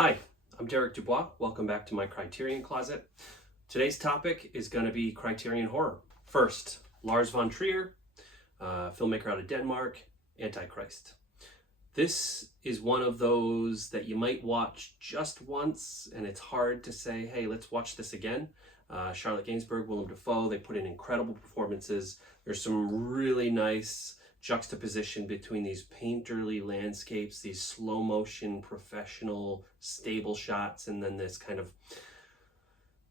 Hi, I'm Derek Dubois. Welcome back to my Criterion closet. Today's topic is going to be Criterion horror. First, Lars von Trier, filmmaker out of Denmark, Antichrist. This is one of those that you might watch just once, and it's hard to say, hey, let's watch this again. Charlotte Gainsbourg, Willem Dafoe, they put in incredible performances. There's some really nice juxtaposition between these painterly landscapes, these slow motion, professional, stable shots, and then this kind of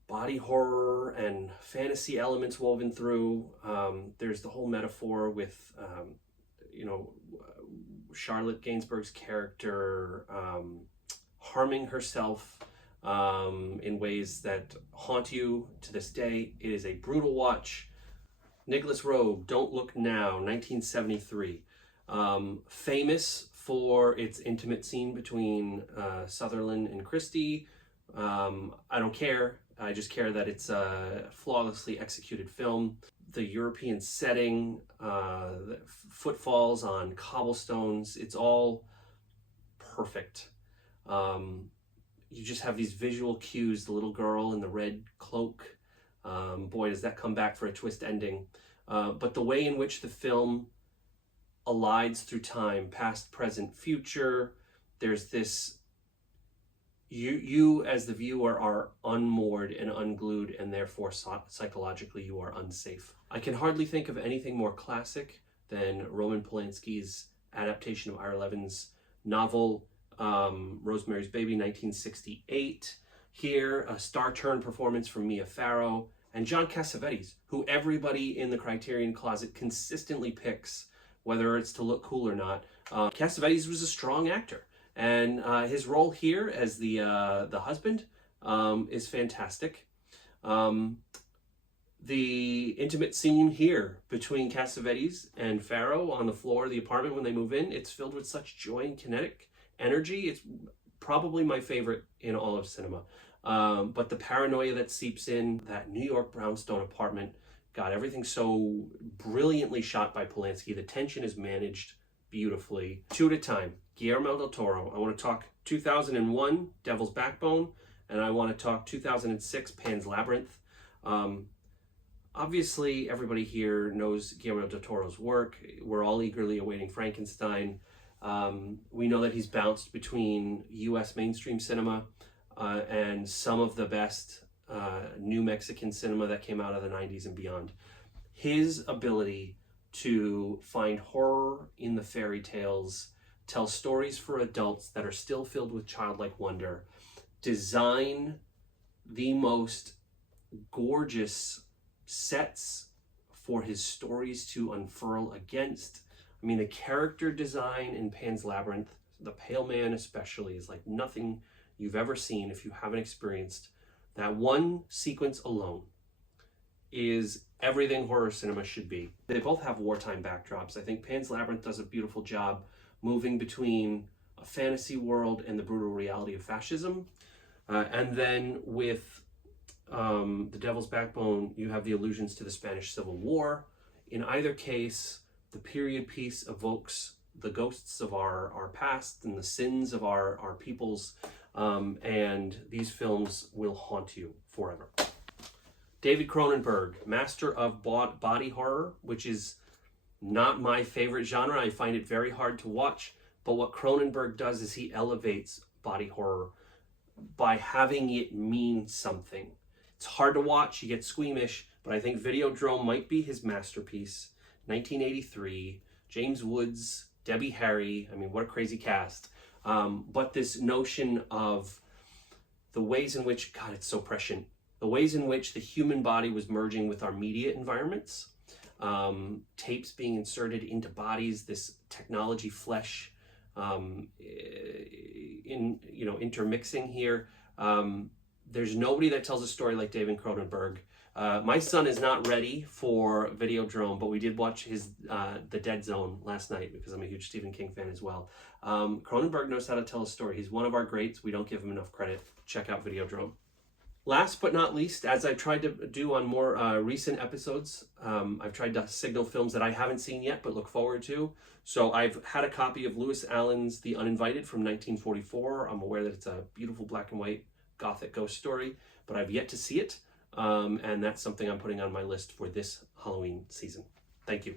body horror and fantasy elements woven through. There's the whole metaphor with, Charlotte Gainsbourg's character harming herself in ways that haunt you to this day. It is a brutal watch. Nicholas Roeg, Don't Look Now, 1973. Famous for its intimate scene between Sutherland and Christie. I don't care. I just care that it's a flawlessly executed film. The European setting, the footfalls on cobblestones, it's all perfect. You just have these visual cues, the little girl in the red cloak. Boy, does that come back for a twist ending. But the way in which the film elides through time, past, present, future, there's this, you as the viewer are unmoored and unglued, and therefore psychologically you are unsafe. I can hardly think of anything more classic than Roman Polanski's adaptation of Ira Levin's novel, Rosemary's Baby, 1968. Here, a star-turn performance from Mia Farrow and John Cassavetes, who everybody in the Criterion closet consistently picks, whether it's to look cool or not. Cassavetes was a strong actor, and his role here as the husband is fantastic. The intimate scene here between Cassavetes and Farrow on the floor of the apartment when they move in, it's filled with such joy and kinetic energy. It's probably my favorite in all of cinema. But the paranoia that seeps in, that New York brownstone apartment, God, everything so brilliantly shot by Polanski. The tension is managed beautifully. Two at a time. Guillermo del Toro. I want to talk 2001, Devil's Backbone, and I want to talk 2006, Pan's Labyrinth. Obviously, everybody here knows Guillermo del Toro's work. We're all eagerly awaiting Frankenstein. We know that he's bounced between U.S. mainstream cinema and some of the best new Mexican cinema that came out of the 90s and beyond. His ability to find horror in the fairy tales, tell stories for adults that are still filled with childlike wonder, design the most gorgeous sets for his stories to unfurl against. I mean, the character design in Pan's Labyrinth, the Pale Man especially, is like nothing you've ever seen if you haven't experienced. That one sequence alone is everything horror cinema should be. They both have wartime backdrops. I think Pan's Labyrinth does a beautiful job moving between a fantasy world and the brutal reality of fascism. And then with The Devil's Backbone, you have the allusions to the Spanish Civil War. In either case, the period piece evokes the ghosts of our past and the sins of our peoples, and these films will haunt you forever. David Cronenberg, master of body horror, which is not my favorite genre. I find it very hard to watch, but what Cronenberg does is he elevates body horror by having it mean something. It's hard to watch, you get squeamish, but I think Videodrome might be his masterpiece. 1983, James Woods, Debbie Harry, I mean, what a crazy cast. But this notion of the ways in which, God, it's so prescient, the ways in which the human body was merging with our media environments, tapes being inserted into bodies, this technology flesh intermixing here. There's nobody that tells a story like David Cronenberg. My son is not ready for Videodrome, but we did watch his The Dead Zone last night because I'm a huge Stephen King fan as well. Cronenberg knows how to tell a story. He's one of our greats. We don't give him enough credit. Check out Videodrome. Last but not least, as I've tried to do on more recent episodes, I've tried to signal films that I haven't seen yet but look forward to. So I've had a copy of Lewis Allen's The Uninvited from 1944. I'm aware that it's a beautiful black and white gothic ghost story, but I've yet to see it. And that's something I'm putting on my list for this Halloween season. Thank you.